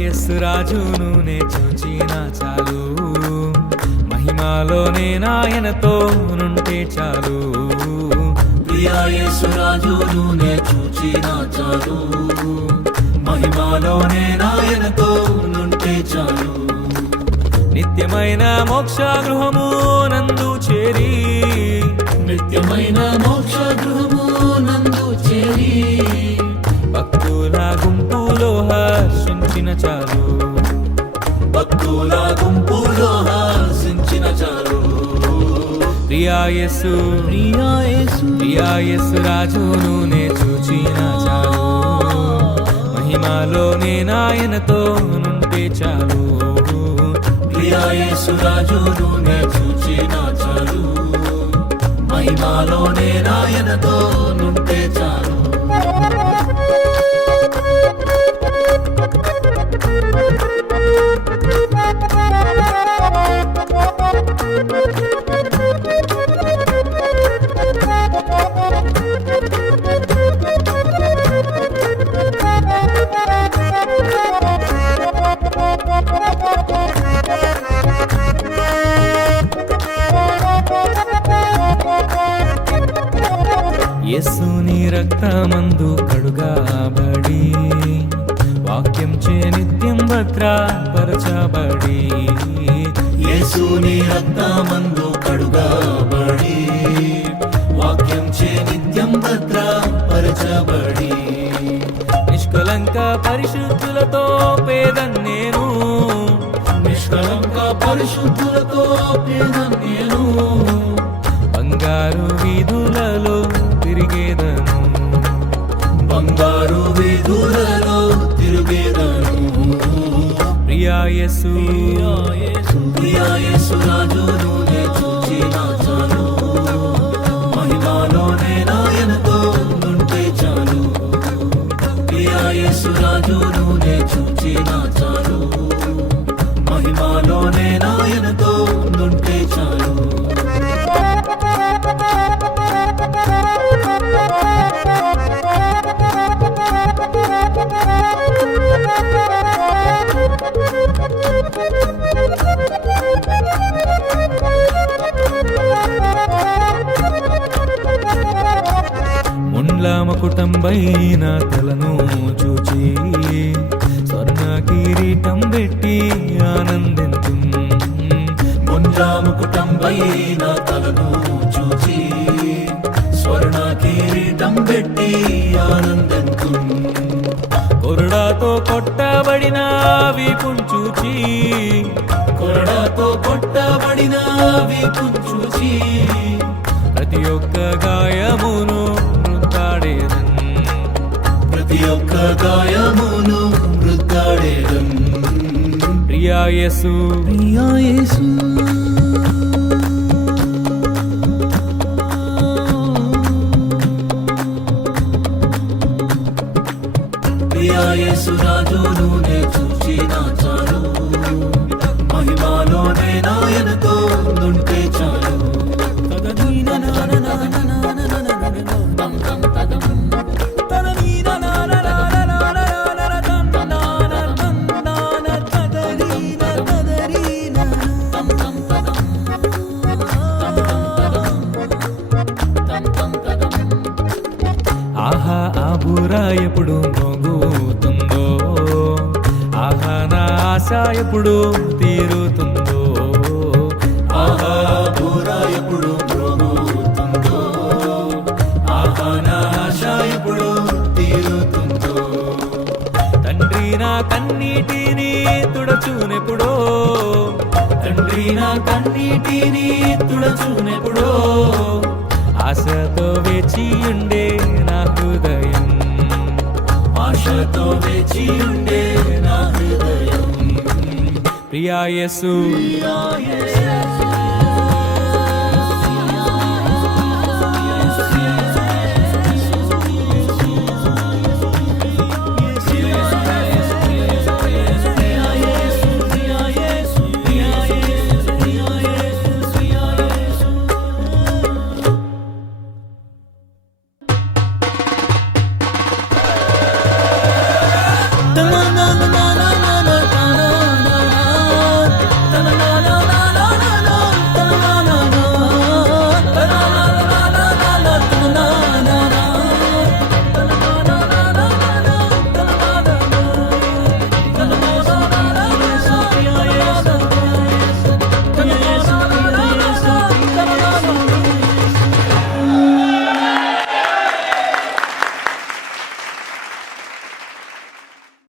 యేసు రాజును నే చూచిన చాలు, మహిమలోనే నాయనతో నుంటే చాలు. ప్రియా యేసు రాజును నే చూచిన చాలు, మహిమలోనే నాయనతో నుంటే చాలు. నిత్యమైన మోక్ష గృహము నందు చేరి, నిత్యమైన మోక్ష గృహము నందు చేరి, భక్తుల గుంపులో హర్షించిన చాలు, భక్తుల గుంపులో హర్షించిన చాలు. ప్రియా యేసు రాజును నే చూచిన చాలు, మహిమలోనే నాయనతో నుంటే చాలు. ప్రియా యేసు రాజును నే చూచిన చాలు, మహిమలోనే నాయనతో నుంటే చాలు. యేసుని రక్తమందు కడుగాబడి, వాక్యం చే నిత్యం భద్రపరచబడి, యేసుని రక్తమందు కడుగాబడి, వాక్యం చే నిత్యం భద్రపరచబడి, నిష్కలంక పరిశుద్ధులతో పేదన్ నేను, నిష్కలంక పరిశుద్ధులతో పేదన్ నేను, బంగారు వీధులలో తిరిగేదను, బంగారు వీధులలో తిరిగేదను. ప్రియా యేసు రాజును నే చూచిన చాలు, మహిమలోనే నాయనతో నుంటే చాలు. ప్రియా యేసు రాజును నే చూచిన చాలు, మహిమలోనే నాయనతో నుంటే చాలు. ముండ్ల మకుటంబైన తలను చూచి, స్వర్ణ కిరీటం పెట్టి ఆనందింతు, ముండ్రాముకుటంబైన తలను చూచి, స్వర్ణ కిరీటం పెట్టి ఆనందింతు. కొరడాతో కొట్టబడిన వీపును చూచి, కొరడాతో కొట్టబడిన వీపును చూచి, ప్రతి ఒక్క గాయమును మృతాడేదన్, ప్రతి ఒక్క గాయమును మృతాడేదన్. ప్రియా యేసు ప్రియా యేసు రాజును నే చూచిన చాలు, మహిమలోనే నాయనతో నుంటే చాలు. ఆహా ఆ బూరా ఎప్పుడు మోగుతుందో, ఆహా నా ఆశ ఎప్పుడు తీరుతుందో, ఆహా బూరా ఎప్పుడు మోగుతుందో, ఆహా నా ఆశ ఎప్పుడు తీరుతుందో. తండ్రి నా కన్నీటిని తుడచునెప్పుడో, తండ్రి కారిన కన్నీటిని తుడచునెప్పుడో ఆశతో వేచి ఉండే నా హృదయం, ఆశతో వేచి ఉండే నా హృదయం. ప్రియా యేసు ప్రియా